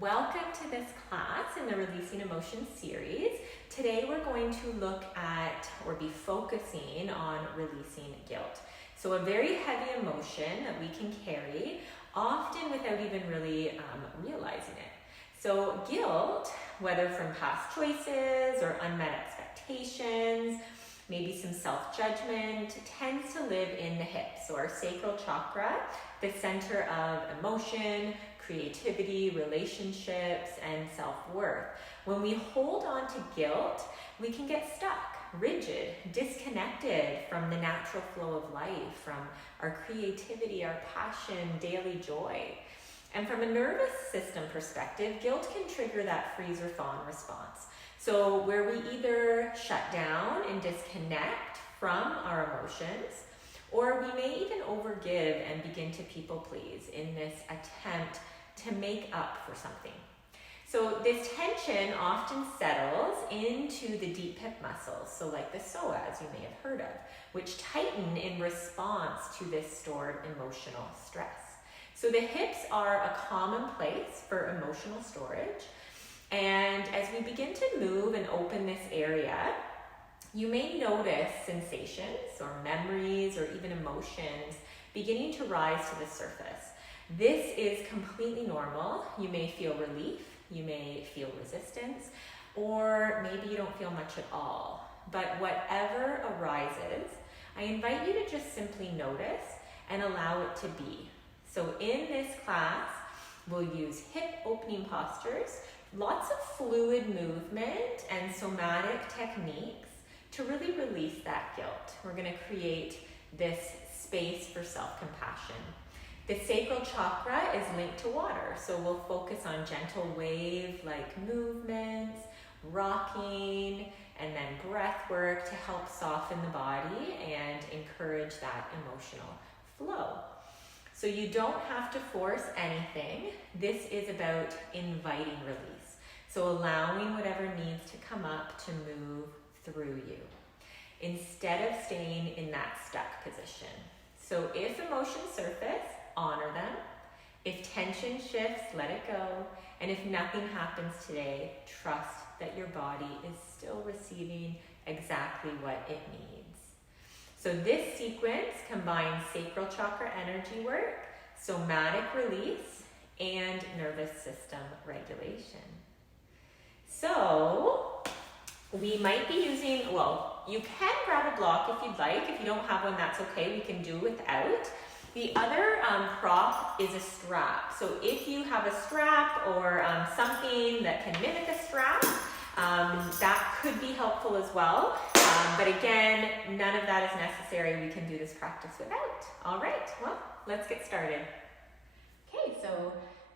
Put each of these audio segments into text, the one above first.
Welcome to this class in the Releasing Emotions series. Today we're going to look at or be focusing on releasing guilt. So a very heavy emotion that we can carry often without even really realizing it. So guilt, whether from past choices or unmet expectations, maybe some self-judgment, tends to live in the hips, so our sacral chakra, the center of emotion, creativity, relationships, and self-worth. When we hold on to guilt, we can get stuck, rigid, disconnected from the natural flow of life, from our creativity, our passion, daily joy. And from a nervous system perspective, guilt can trigger that freeze or fawn response. So where we either shut down and disconnect from our emotions, or we may even overgive and begin to people please in this attempt to make up for something. So this tension often settles into the deep hip muscles, so like the psoas you may have heard of, which tighten in response to this stored emotional stress. So the hips are a common place for emotional storage. And as we begin to move and open this area, you may notice sensations or memories or even emotions beginning to rise to the surface. This is completely normal. You may feel relief, you may feel resistance, or maybe you don't feel much at all. But whatever arises, I invite you to just simply notice and allow it to be. So in this class, we'll use hip opening postures, lots of fluid movement and somatic techniques to really release that guilt. We're going to create this space for self-compassion. The sacral chakra is linked to water, so we'll focus on gentle wave-like movements, rocking, and then breath work to help soften the body and encourage that emotional flow. So you don't have to force anything. This is about inviting release. So allowing whatever needs to come up to move through you, instead of staying in that stuck position. So if emotions surface, honor them. If tension shifts, let it go. And if nothing happens today, trust that your body is still receiving exactly what it needs. So this sequence combines sacral chakra energy work, somatic release, and nervous system regulation. So we might be using, well, you can grab a block if you'd like. If you don't have one, that's okay. We can do without. The other prop is a strap. So if you have a strap or something that can mimic a strap, that could be helpful as well. But again, none of that is necessary. We can do this practice without. All right, well, let's get started. Okay, so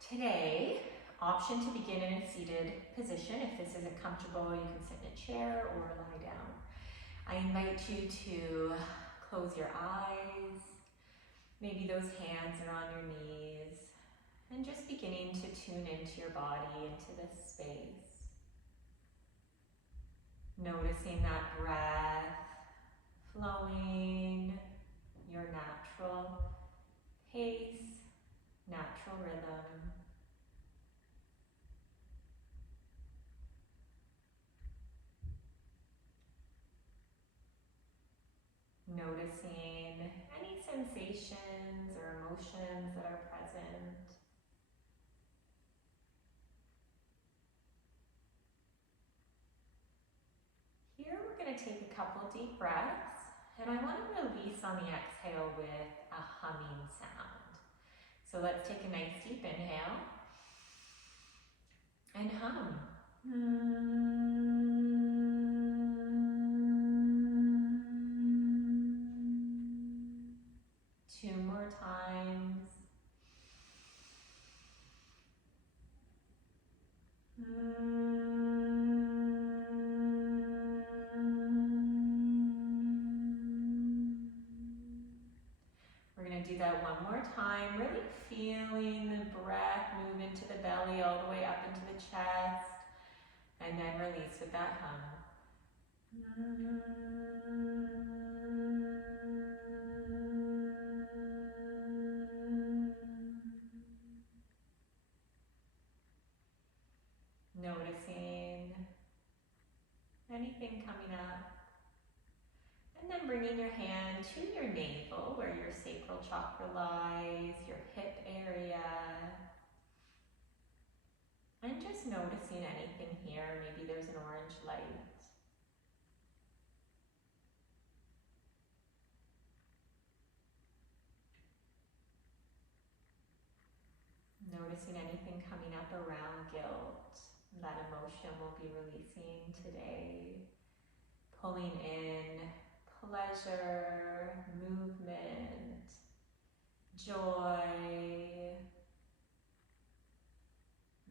today, option to begin in a seated position. If this isn't comfortable, you can sit in a chair or lie down. I invite you to close your eyes. Maybe those hands are on your knees. And just beginning to tune into your body, into this space. Noticing that breath flowing, your natural pace, natural rhythm. Noticing any sensations or emotions that are present. Here we're going to take a couple deep breaths, and I want to release on the exhale with a humming sound. So let's take a nice deep inhale and hum. Two more times. We're going to do that one more time, really feeling the breath move into the belly all the way up into the chest, and then release with that hum. Noticing anything coming up. And then bringing your hand to your navel where your sacral chakra lies, your hip area. And just noticing anything here. Maybe there's an orange light. Noticing anything coming up around guilt. That emotion we'll be releasing today. Pulling in pleasure, movement, joy,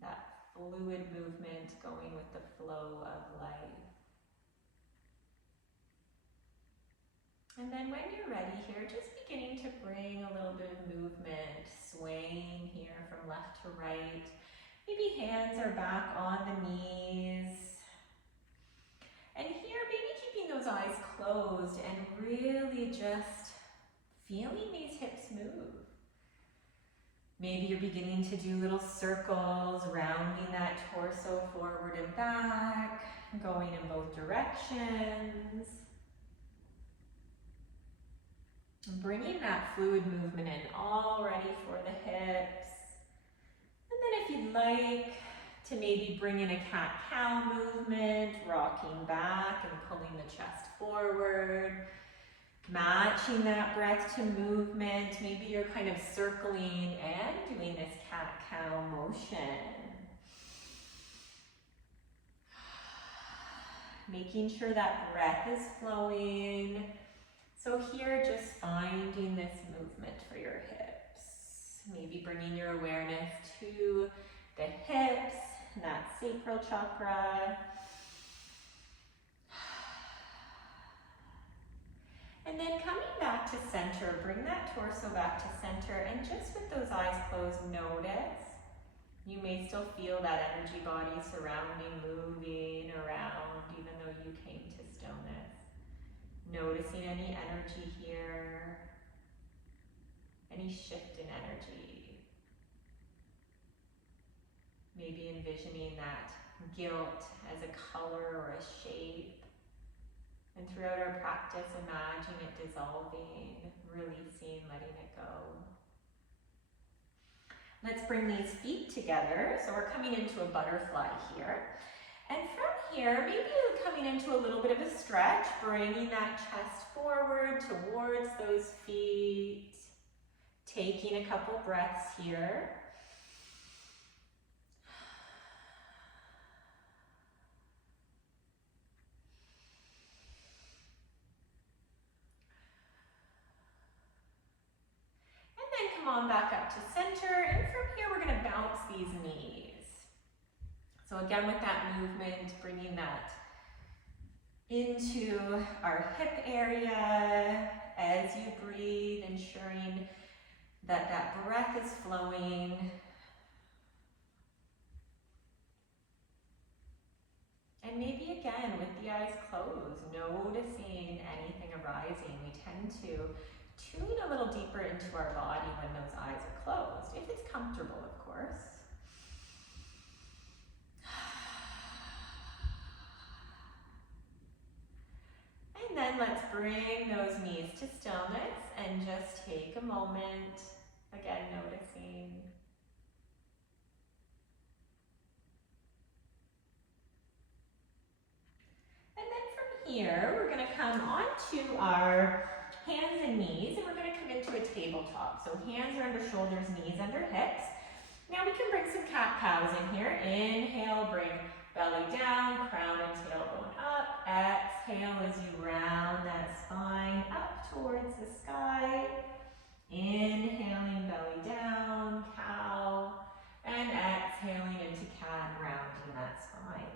that fluid movement going with the flow of life. And then when you're ready here, just beginning to bring a little bit of movement, swaying here from left to right. Maybe hands are back on the knees. And here, maybe keeping those eyes closed and really just feeling these hips move. Maybe you're beginning to do little circles, rounding that torso forward and back, going in both directions. Bringing that fluid movement in, all ready for the hips. And then if you'd like to maybe bring in a cat-cow movement, rocking back and pulling the chest forward, matching that breath to movement. Maybe you're kind of circling and doing this cat-cow motion. Making sure that breath is flowing. So here, just finding this movement for your hips. Maybe bringing your awareness to the hips, that sacral chakra. And then coming back to center, bring that torso back to center, and just with those eyes closed, notice. You may still feel that energy body surrounding, moving around, even though you came to stillness. Noticing any energy here, any shift in energy. Maybe envisioning that guilt as a color or a shape. And throughout our practice, imagine it dissolving, releasing, letting it go. Let's bring these feet together. So we're coming into a butterfly here. And from here, maybe coming into a little bit of a stretch, bringing that chest forward towards those feet. Taking a couple breaths here. And then come on back up to center. And from here, we're going to bounce these knees. So again, with that movement, bringing that into our hip area as you breathe, ensuring that that breath is flowing. And maybe again, with the eyes closed, noticing anything arising. We tend to tune a little deeper into our body when those eyes are closed, if it's comfortable, of course. And then let's bring those knees to stillness and just take a moment, again noticing. And then from here, we're going to come onto our hands and knees, and we're going to come into a tabletop. So hands are under shoulders, knees under hips. Now we can bring some cat-cows in here. Inhale, bring belly down, crown and tail going up. Exhale as you round that spine up towards the sky. Inhaling, belly down, cow. And exhaling into cat, rounding that spine.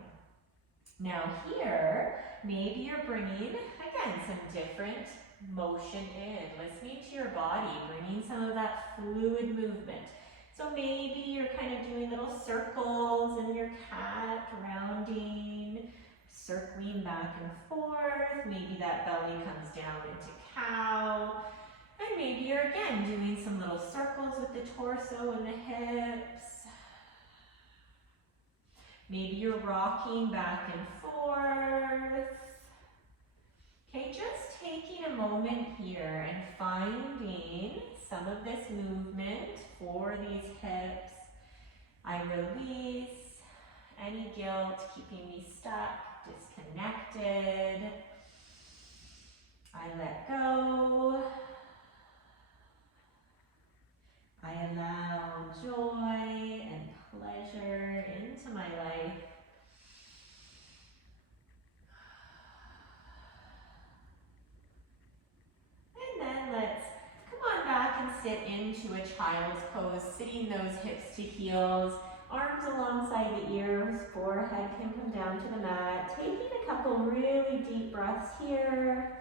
Now here, maybe you're bringing, again, some different motion in. Listening to your body, bringing some of that fluid movement. So maybe you're kind of doing little circles in your cat, rounding, circling back and forth. Maybe that belly comes down into cow. And maybe you're again doing some little circles with the torso and the hips. Maybe you're rocking back and forth. Okay, just taking a moment here and finding some of this movement for these hips. I release any guilt keeping me stuck, disconnected. I let go. I allow joy and pleasure into my life. And then let's come on back and sit into a child's pose, sitting those hips to heels, arms alongside the ears, forehead can come down to the mat. Taking a couple really deep breaths here.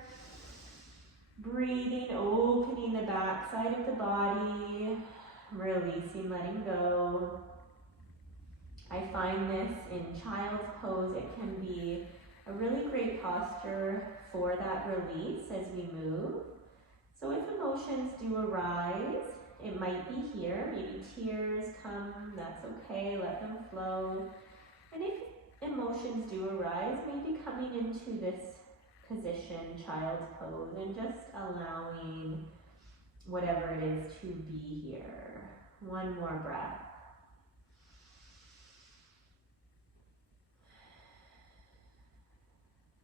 Breathing, opening the back side of the body, releasing, letting go. I find this in child's pose, it can be a really great posture for that release as we move. So if emotions do arise, it might be here, maybe tears come, that's okay, let them flow. And if emotions do arise, maybe coming into this position, child's pose, and just allowing whatever it is to be here. One more breath.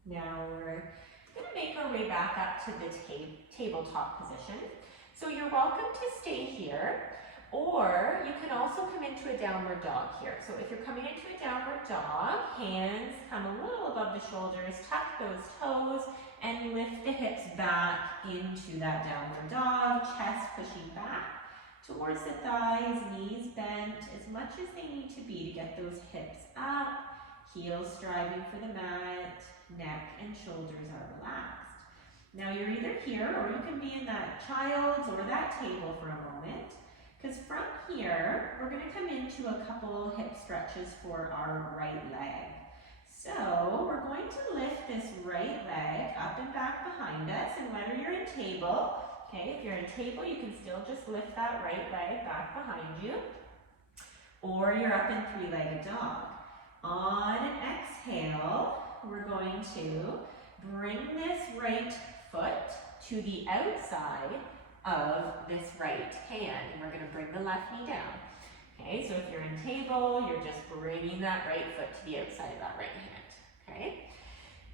Now we're going to make our way back up to the tabletop position. So you're welcome to stay here, or you can also come into a downward dog here. So if you're coming into a downward dog, hands come a little above the shoulders, tuck those toes, and lift the hips back into that downward dog, chest pushing back towards the thighs, knees bent as much as they need to be to get those hips up, heels striving for the mat, neck and shoulders are relaxed. Now you're either here or you can be in that child's or that table for a moment, because from here we're going to come into a couple hip stretches for our right leg. So we're going to lift this right leg up and back behind us, and whether you're in table, okay, if you're in table you can still just lift that right leg back behind you, or you're up in three-legged dog. On an exhale, we're going to bring this right foot to the outside of this right hand, and we're going to bring the left knee down. Okay, so if you're in table, you're just bringing that right foot to the outside of that right hand. Okay,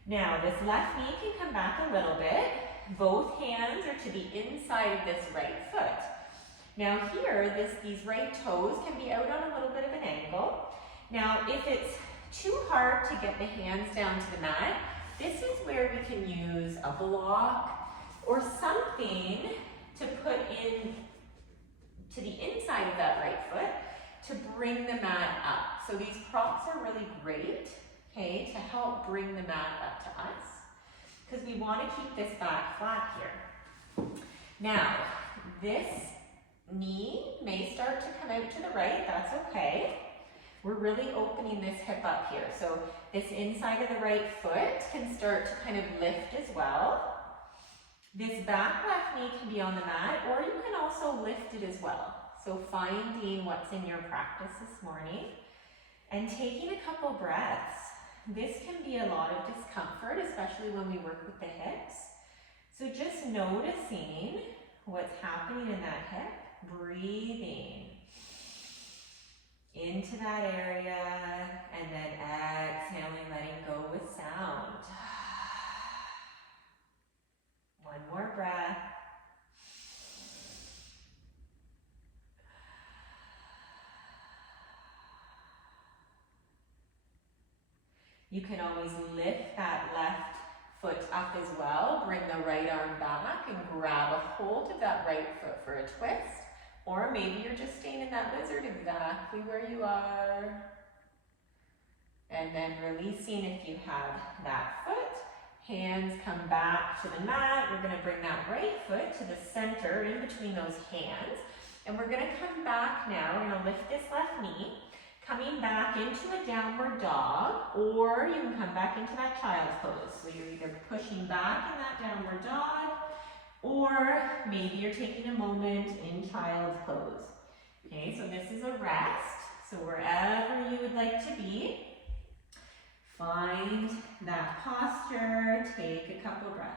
now this left knee can come back a little bit. Both hands are to the inside of this right foot. Now here, these right toes can be out on a little bit of an angle. Now if it's too hard to get the hands down to the mat, this is where we can use a block or something to put in to the inside of that right foot to bring the mat up. So these props are really great, okay, to help bring the mat up to us, because we want to keep this back flat here. Now, this knee may start to come out to the right, that's okay. We're really opening this hip up here. So this inside of the right foot can start to kind of lift as well. This back left knee can be on the mat, or you can also lift it as well. So finding what's in your practice this morning and taking a couple breaths. This can be a lot of discomfort, especially when we work with the hips. So just noticing what's happening in that hip, breathing into that area, and then exhaling, letting go with sound. One more breath. You can always lift that left foot up as well. Bring the right arm back and grab a hold of that right foot for a twist. Or maybe you're just staying in that lizard exactly where you are. And then releasing if you have that foot. Hands come back to the mat. We're going to bring that right foot to the center in between those hands. And we're going to come back now. We're going to lift this left knee. Coming back into a downward dog, or you can come back into that child's pose. So you're either pushing back in that downward dog, or maybe you're taking a moment in child's pose. Okay, so this is a rest. So wherever you would like to be, Find that posture, take a couple breaths.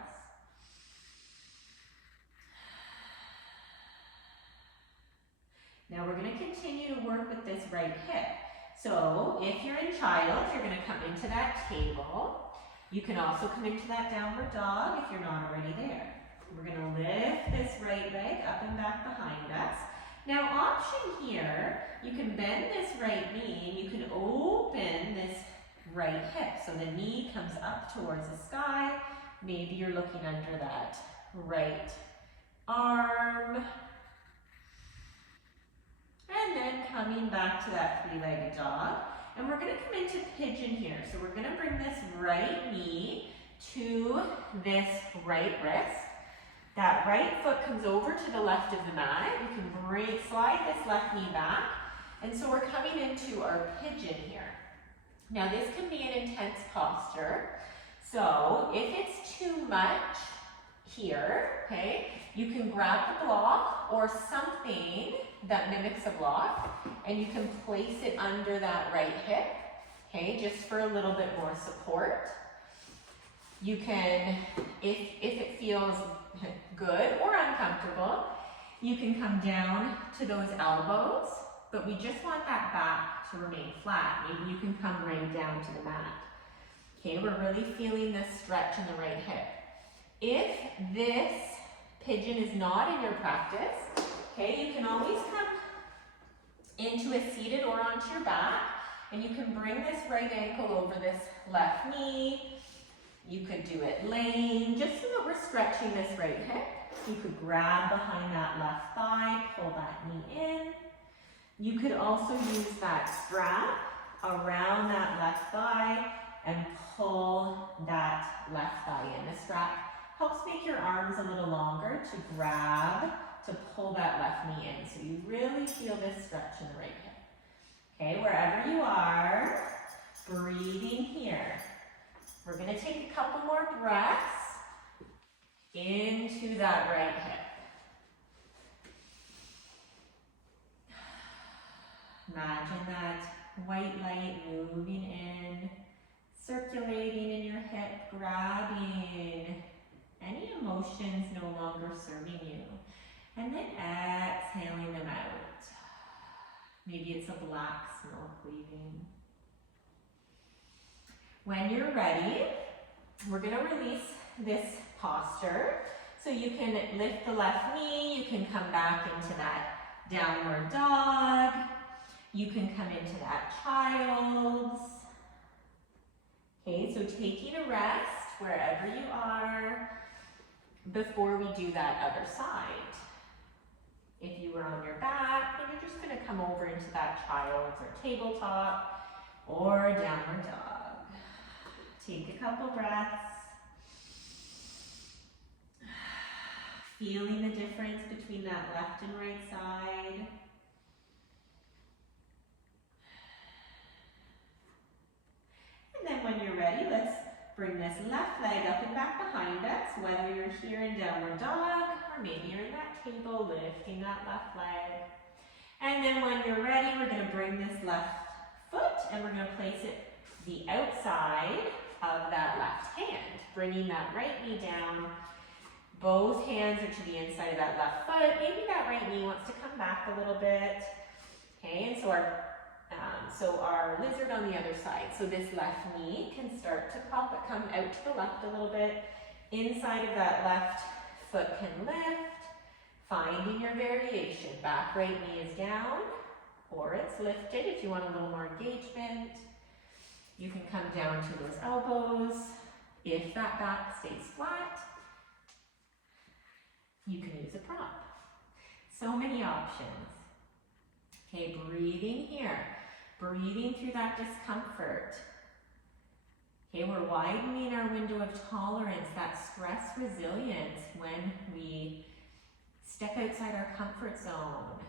Now we're going to continue to work with this right hip. So if you're in child, you're going to come into that table. You can also come into that downward dog if you're not already there. We're going to lift this right leg up and back behind us. Now option here, you can bend this right knee and you can open this right hip. So the knee comes up towards the sky. Maybe you're looking under that right arm. And then coming back to that three-legged dog. And we're going to come into pigeon here. So we're going to bring this right knee to this right wrist. That right foot comes over to the left of the mat. You can slide this left knee back. And so we're coming into our pigeon here. Now this can be an intense posture. So if it's too much here, okay, you can grab the block or something that mimics a block, and you can place it under that right hip, okay, just for a little bit more support. You can, if it feels good or uncomfortable, you can come down to those elbows, but we just want that back to remain flat. Maybe you can come right down to the mat. Okay, we're really feeling this stretch in the right hip. If this pigeon is not in your practice, okay, you can always come into a seated or onto your back, and you can bring this right ankle over this left knee. You could do it laying, just so that we're stretching this right hip. You could grab behind that left thigh, pull that knee in. You could also use that strap around that left thigh and pull that left thigh in. The strap helps make your arms a little longer to grab, to pull that left knee in. So you really feel this stretch in the right hip. Okay, wherever you are, breathing here. We're going to take a couple more breaths into that right hip. Imagine that white light moving in, circulating in your hip, grabbing any emotions no longer serving you, and then exhaling them out. Maybe it's a black smoke leaving. When you're ready, we're going to release this posture. So you can lift the left knee, you can come back into that downward dog, you can come into that child's. Okay, so taking a rest wherever you are before we do that other side. If you were on your back, then you're just going to come over into that child's or tabletop or downward dog. Take a couple breaths. Feeling the difference between that left and right side. And then when you're ready, let's bring this left leg up and back behind us, whether you're here in downward dog or maybe you're in that table, lifting that left leg. And then when you're ready, we're going to bring this left foot and we're going to place it the outside of that left hand, bringing that right knee down. Both hands are to the inside of that left foot. Maybe that right knee wants to come back a little bit. Okay, and so our lizard on the other side. So this left knee can start to come out to the left a little bit. Inside of that left foot can lift. Finding your variation. Back right knee is down or it's lifted if you want a little more engagement. You can come down to those elbows. If that back stays flat, you can use a prop. So many options. Okay, breathing here. Breathing through that discomfort. Okay, we're widening our window of tolerance, that stress resilience when we step outside our comfort zone,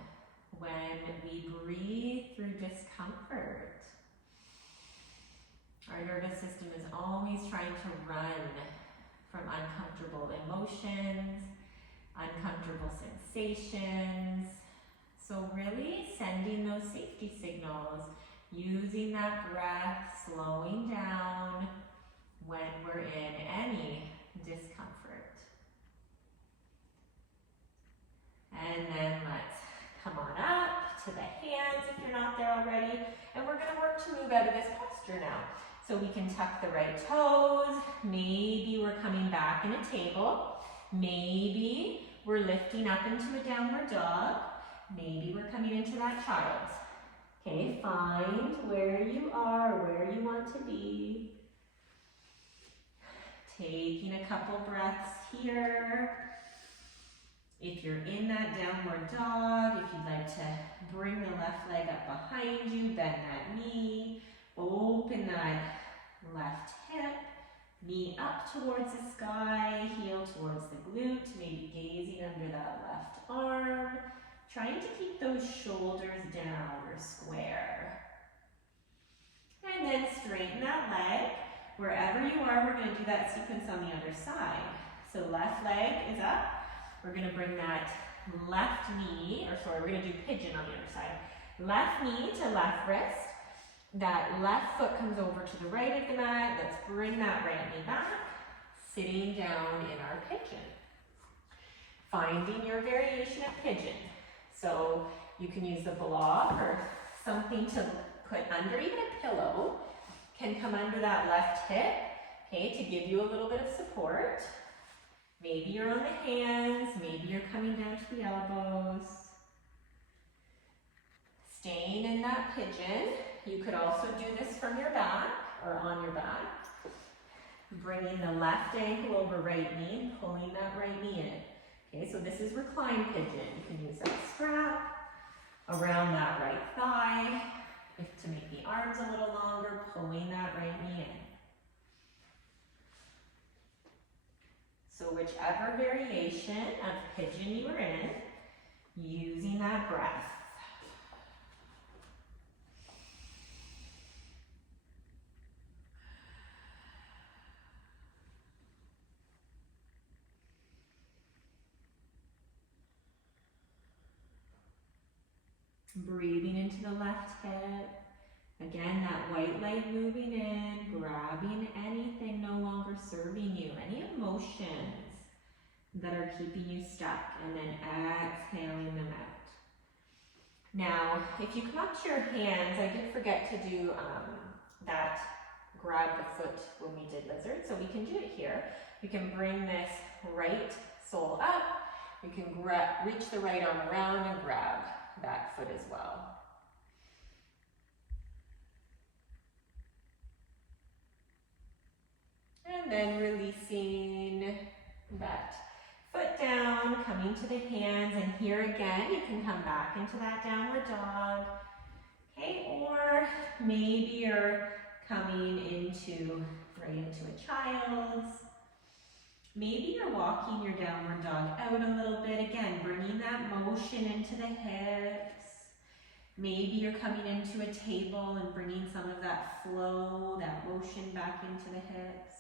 when we breathe through discomfort. Our nervous system is always trying to run from uncomfortable emotions, uncomfortable sensations. So really sending those safety signals. Using that breath, slowing down when we're in any discomfort. And then let's come on up to the hands if you're not there already. And we're gonna work to move out of this posture now. So we can tuck the right toes. Maybe we're coming back in a table. Maybe we're lifting up into a downward dog. Maybe we're coming into that child's. Okay, find where you are, where you want to be. Taking a couple breaths here. If you're in that downward dog, if you'd like to bring the left leg up behind you, bend that knee, open that left hip, knee up towards the sky, heel towards the glute, maybe gazing under that left arm, trying to keep those shoulders down or square. And then straighten that leg. Wherever you are, we're going to do that sequence on the other side. So left leg is up. We're going to bring that left knee, we're going to do pigeon on the other side. Left knee to left wrist. That left foot comes over to the right of the mat. Let's bring that right knee back. Sitting down in our pigeon. Finding your variation of pigeon. So you can use the block or something to put under, even a pillow can come under that left hip, okay, to give you a little bit of support. Maybe you're on the hands, maybe you're coming down to the elbows. Staying in that pigeon. You could also do this from your back or on your back. Bringing the left ankle over right knee and pulling that right knee in. Okay, so this is recline pigeon. You can use that strap around that right thigh. If to make the arms a little longer, pulling that right knee in. So whichever variation of pigeon you are in, using that breath. Breathing into the left hip. Again, that white leg moving in, grabbing anything no longer serving you, any emotions that are keeping you stuck, and then exhaling them out. Now, if you come up to your hands, I did forget to do that grab the foot when we did lizard, so we can do it here. We can bring this right sole up. We can reach the right arm around and grab that foot as well. And then releasing that foot down, coming to the hands, and here again, you can come back into that downward dog. Okay, or maybe you're coming right into a child's. Maybe you're walking your downward dog out a little bit, again, bringing that motion into the hips. Maybe you're coming into a table and bringing some of that flow, that motion back into the hips.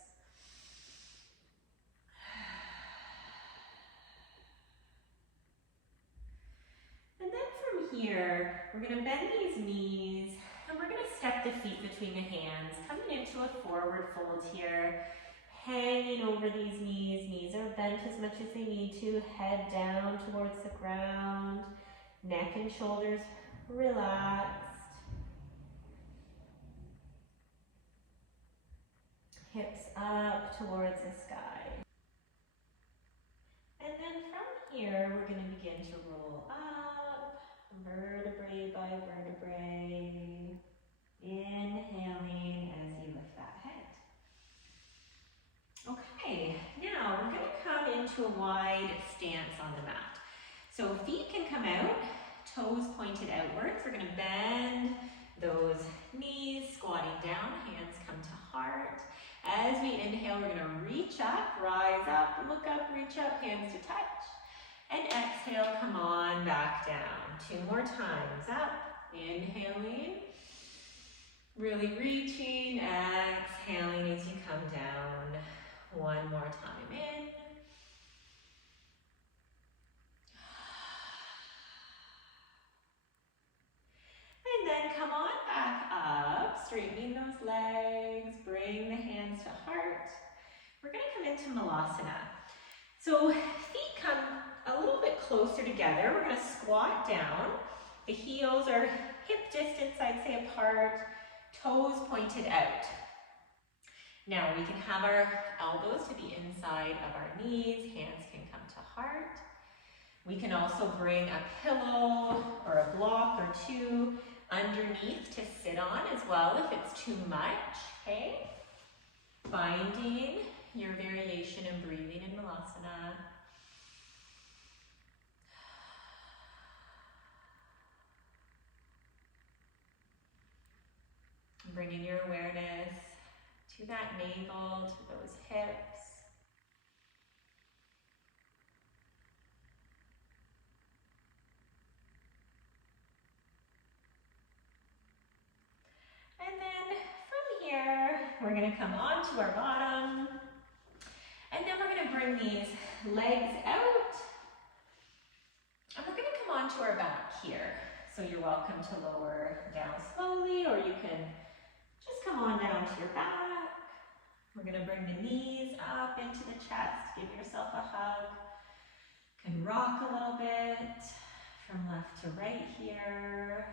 And then from here, we're going to bend these knees and we're going to step the feet between the hands, coming into a forward fold here. Hanging over these knees. Knees are bent as much as they need to. Head down towards the ground. Neck and shoulders relaxed. Hips up towards the sky. And then from here, we're going to begin to roll up, vertebrae by vertebrae. Inhaling as you lift that head. Okay, now we're going to come into a wide stance on the mat. So feet can come out, toes pointed outwards. We're going to bend those knees, squatting down, hands come to heart. As we inhale, we're going to reach up, rise up, look up, reach up, hands to touch. And exhale, come on back down. 2 more times. Up, inhaling, really reaching, exhaling as you come down. 1 more time in. And then come on back up. straightening those legs, bring the hands to heart. We're gonna come into Malasana. So feet come a little bit closer together. We're gonna squat down. The heels are hip distance, I'd say, apart, toes pointed out. Now we can have our elbows to the inside of our knees, hands can come to heart. We can also bring a pillow or a block or two underneath to sit on as well if it's too much, okay? Finding your variation and breathing in Malasana. Bringing your awareness to that navel, to those hips. And then from here, we're gonna come onto our bottom. And then we're gonna bring these legs out. And we're gonna come onto our back here. So you're welcome to lower down slowly, or you can just come on down to your back. We're gonna bring the knees up into the chest. Give yourself a hug. You can rock a little bit from left to right here.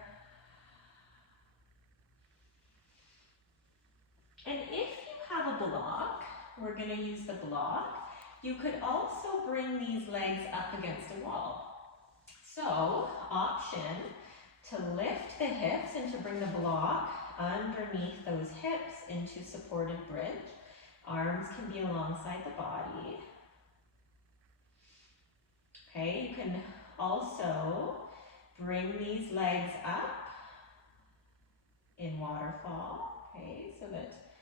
And if you have a block, we're gonna use the block. You could also bring these legs up against a wall. So, option to lift the hips and to bring the block underneath those hips into supported bridge. Arms can be alongside the body. Okay, you can also bring these legs up in waterfall, okay, so that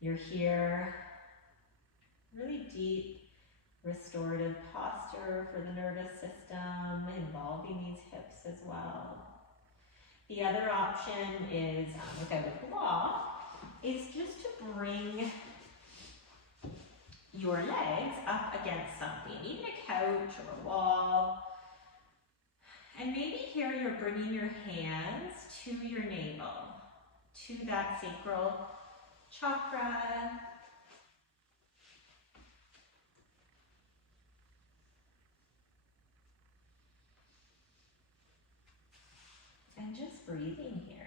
you're here, really deep restorative posture for the nervous system, involving these hips as well. The other option is, without a block, is just to bring your legs up against something, even a couch or a wall. And maybe here you're bringing your hands to your navel, to that sacral chakra. And just breathing here.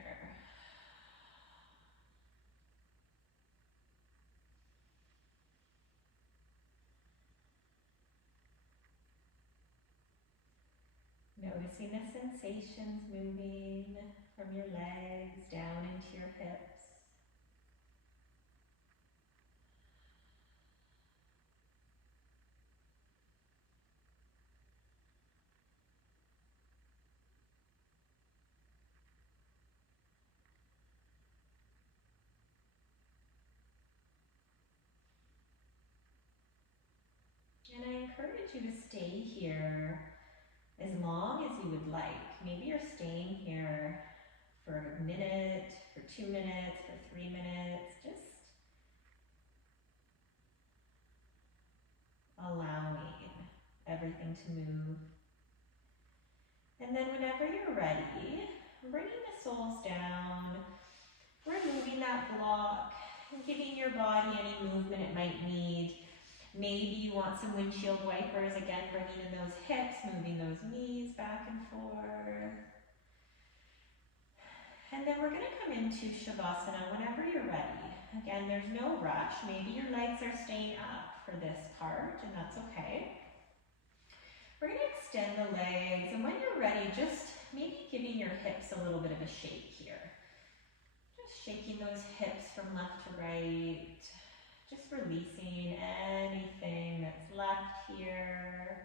Noticing the sensations moving from your legs down into your hips. And I encourage you to stay here as long as you would like. Maybe you're staying here for a minute, for 2 minutes, for 3 minutes. Just allowing everything to move. And then whenever you're ready, bringing the soles down, removing that block, and giving your body any movement it might need. Maybe you want some windshield wipers, again, bringing in those hips, moving those knees back and forth. And then we're gonna come into Shavasana whenever you're ready. Again, there's no rush. Maybe your legs are staying up for this part, and that's okay. We're gonna extend the legs, and when you're ready, just maybe giving your hips a little bit of a shake here. Just shaking those hips from left to right. Just releasing anything that's left here.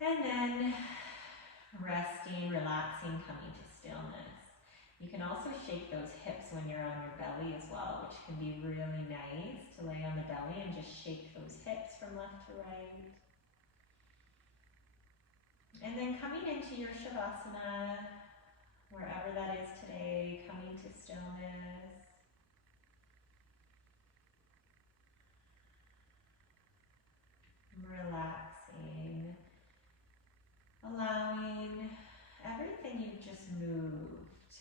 And then resting, relaxing, coming to stillness. You can also shake those hips when you're on your belly as well, which can be really nice to lay on the belly and just shake those hips from left to right. And then coming into your Shavasana, wherever that is today, coming to stillness. Relaxing, allowing everything you've just moved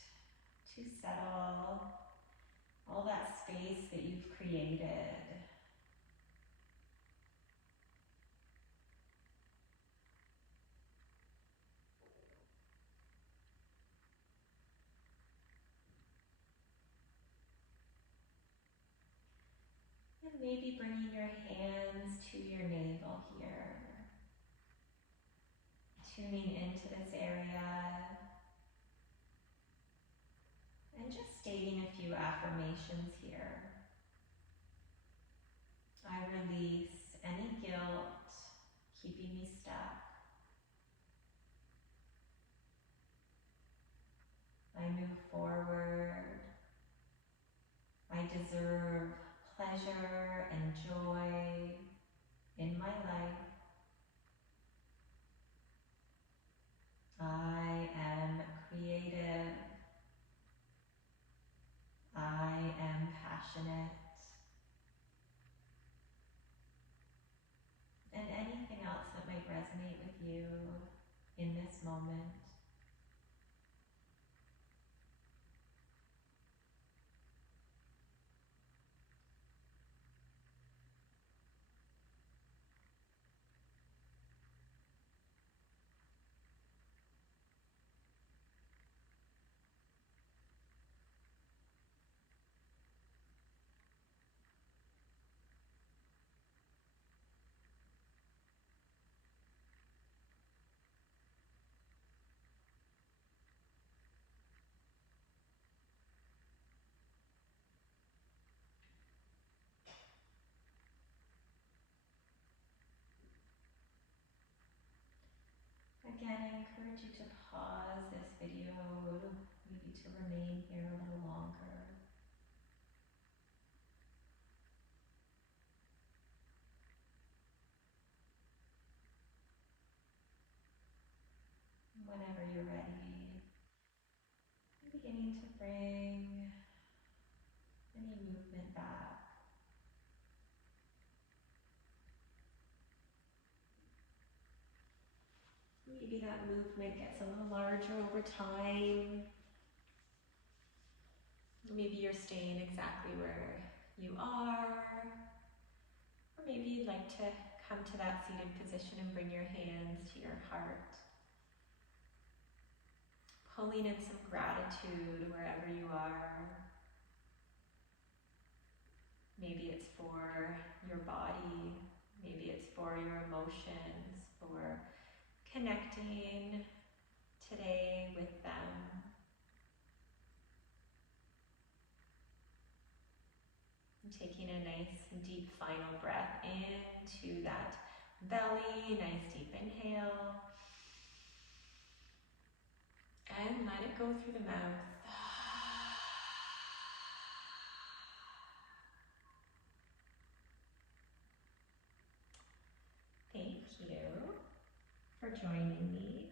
to settle all that space that you've created. And maybe bringing your hands to your navel here, tuning into this area, and just stating a few affirmations here. I release any guilt keeping me stuck. I move forward. I deserve pleasure and joy in my life. I am creative. I am passionate. And anything else that might resonate with you in this moment. Again, I encourage you to pause this video, maybe to remain here a little longer. Whenever you're ready, beginning to bring any movement back. Maybe that movement gets a little larger over time. Maybe you're staying exactly where you are. Or maybe you'd like to come to that seated position and bring your hands to your heart. Pulling in some gratitude wherever you are. Maybe it's for your body. Maybe it's for your emotions, for connecting today with them. And taking a nice deep final breath into that belly, nice deep inhale. And let it go through the mouth. Thank you for joining me.